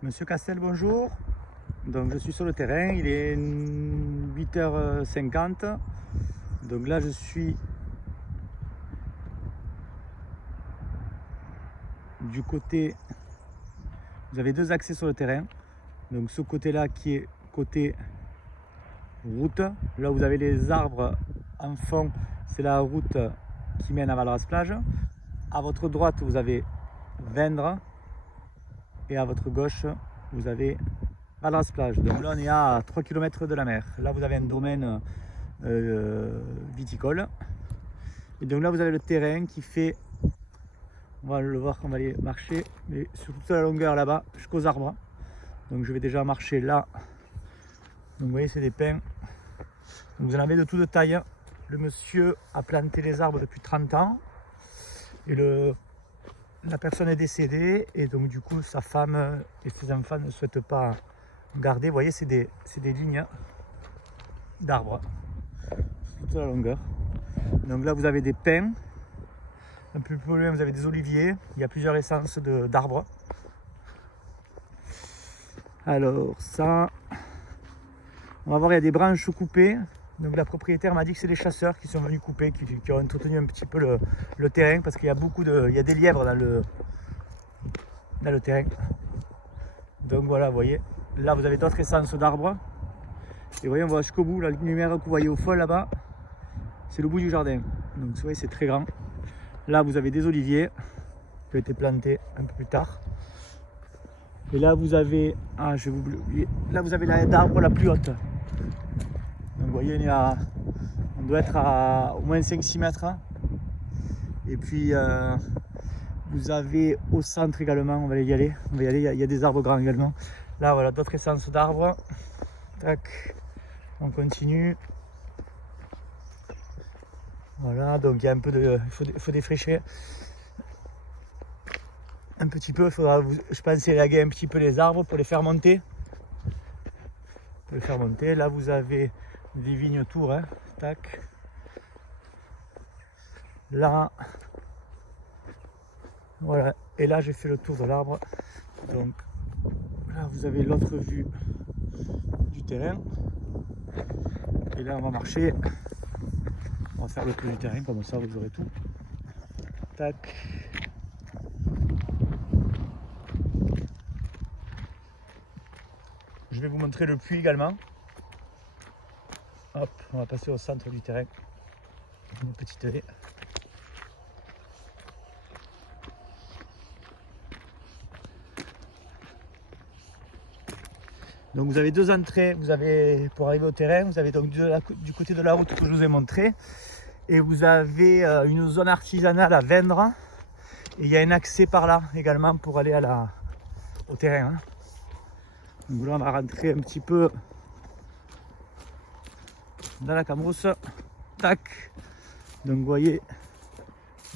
Monsieur Castel, bonjour. Donc je suis sur le terrain, il est 8h50. Donc là je suis du côté, vous avez deux accès sur le terrain. Donc ce côté là qui est côté route, là vous avez les arbres en fond, c'est la route qui mène à Valras-Plage. À votre droite vous avez Vendre et à votre gauche vous avez Valras-Plage. Donc là on est à 3 km de la mer. Là vous avez un domaine viticole. Et donc là vous avez le terrain qui fait, on va le voir, on va aller marcher, mais sur toute la longueur là-bas jusqu'aux arbres. Donc je vais déjà marcher là. Donc vous voyez c'est des pins. Donc vous en avez de toute taille. Le monsieur a planté les arbres depuis 30 ans. Et la personne est décédée. Et donc du coup sa femme et ses enfants ne souhaitent pas garder. Vous voyez c'est des lignes d'arbres sur toute la longueur. Donc là vous avez des pins. Un peu plus loin vous avez des oliviers. Il y a plusieurs essences d'arbres. Alors ça, on va voir, il y a des branches coupées. Donc la propriétaire m'a dit que c'est les chasseurs qui sont venus couper, qui ont entretenu un petit peu le terrain, parce qu'il y a il y a des lièvres dans le terrain. Donc voilà, vous voyez, là vous avez d'autres essences d'arbres. Et vous voyez, on voit jusqu'au bout, la lumière que vous voyez au fond là-bas, c'est le bout du jardin. Donc vous voyez, c'est très grand. Là vous avez des oliviers qui ont été plantés un peu plus tard. Et là vous avez, je vais vous oublier, là vous avez la haie d'arbre la plus haute. Donc vous voyez, on doit être à au moins 5-6 mètres. Et puis vous avez au centre également, on va y aller, il y a des arbres grands également. Là voilà, d'autres essences d'arbres. Tac, on continue. Voilà, donc il y a un peu de, il faut défricher un petit peu. Il faudra, je pense, élaguer un petit peu les arbres pour les faire monter. Là vous avez des vignes autour, hein. Tac. Là, voilà. Et là j'ai fait le tour de l'arbre. Donc là vous avez l'autre vue du terrain. Et là on va marcher. On va faire le tour du terrain, comme ça vous aurez tout. Tac. Je vais vous montrer le puits également. Hop, on va passer au centre du terrain. Une petite haie. Donc vous avez deux entrées, vous avez pour arriver au terrain, vous avez donc du côté de la route que je vous ai montré, et vous avez une zone artisanale à Vendre, et il y a un accès par là également pour aller au terrain. Hein. Donc là on va rentrer un petit peu dans la cambrousse. Tac. Donc vous voyez,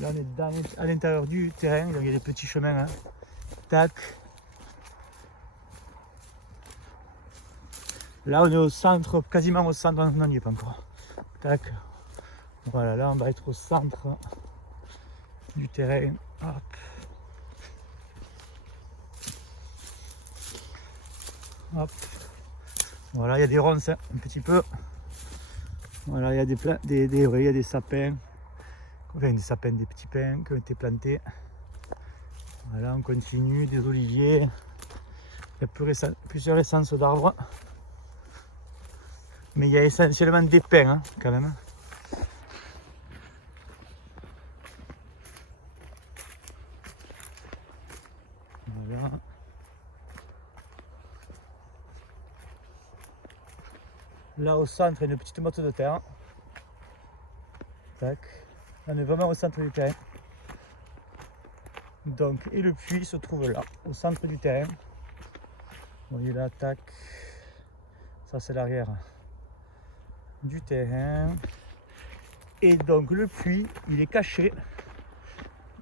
là on est à l'intérieur du terrain, donc il y a des petits chemins. Hein. Tac. Là on est au centre, quasiment au centre, non, on n'y est pas encore. Tac. Voilà, là on va être au centre du terrain. Hop. Hop. Voilà, il y a des ronces, hein, un petit peu. Voilà, il y a il y a des sapins. Enfin, des petits pins qui ont été plantés. Voilà, on continue, des oliviers. Il y a plusieurs essences d'arbres. Mais il y a essentiellement des pins, hein, quand même. Voilà. Là au centre, il y a une petite motte de terre. Tac. On est vraiment au centre du terrain. Donc, et le puits se trouve là, au centre du terrain. Vous voyez là, tac. Ça c'est l'arrière du terrain. Et donc le puits, il est caché.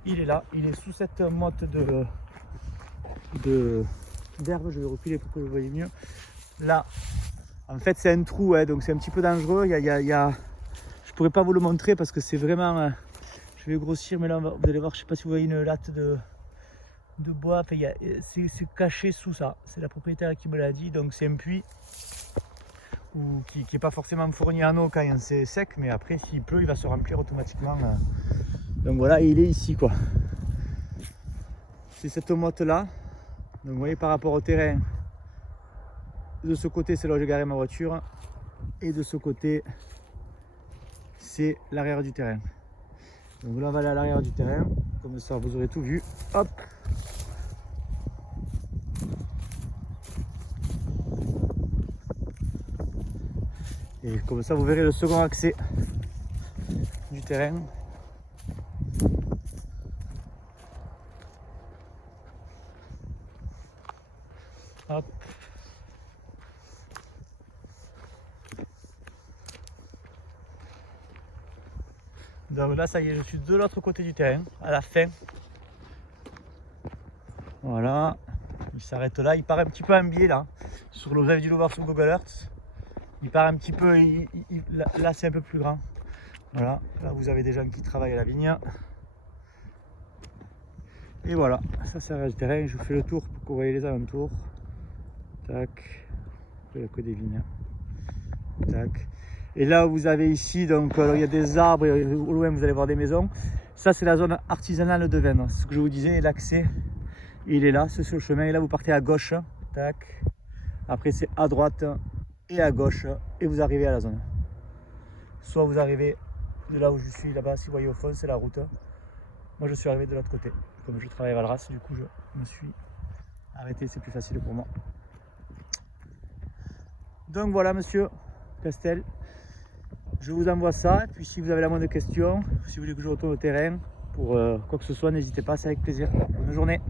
Il est là, il est sous cette motte d'herbe. Je vais reculer pour que vous voyez mieux. Là, en fait c'est un trou, hein, donc c'est un petit peu dangereux. Je pourrais pas vous le montrer parce que c'est vraiment... je vais grossir, mais là vous allez voir, je sais pas si vous voyez une latte de bois. Enfin, c'est caché sous ça. C'est la propriétaire qui me l'a dit. Donc c'est un puits qui n'est pas forcément fourni en eau quand c'est sec, mais après s'il pleut, il va se remplir automatiquement. Donc voilà, il est ici quoi. C'est cette motte là. Donc vous voyez par rapport au terrain, de ce côté c'est là où j'ai garé ma voiture, et de ce côté c'est l'arrière du terrain. Donc là on va aller à l'arrière du terrain, comme ça vous aurez tout vu. Hop. Et comme ça vous verrez le second accès du terrain. Hop. Donc là ça y est, je suis de l'autre côté du terrain, à la fin. Voilà, il s'arrête là, il part un petit peu en biais là. Vous avez dû le voir sur Google Earth. Il part un petit peu, là c'est un peu plus grand. Voilà, là vous avez des gens qui travaillent à la vigne. Et voilà, ça c'est le terrain, je vous fais le tour pour que vous voyez les alentours. Tac, il n'y a que des vignes. Tac. Et là vous avez ici, donc il y a des arbres, et au loin vous allez voir des maisons. Ça c'est la zone artisanale de Veynes, ce que je vous disais, l'accès il est là, c'est sur le chemin, et là vous partez à gauche, tac. Après c'est à droite et à gauche, et vous arrivez à la zone. Soit vous arrivez de là où je suis, là-bas, si vous voyez au fond, c'est la route. Moi je suis arrivé de l'autre côté, comme je travaille à Valras, du coup je me suis arrêté, c'est plus facile pour moi. Donc voilà monsieur Castel, je vous envoie ça, et puis si vous avez la moindre question, si vous voulez que je retourne au terrain pour quoi que ce soit, n'hésitez pas, c'est avec plaisir. Bonne journée.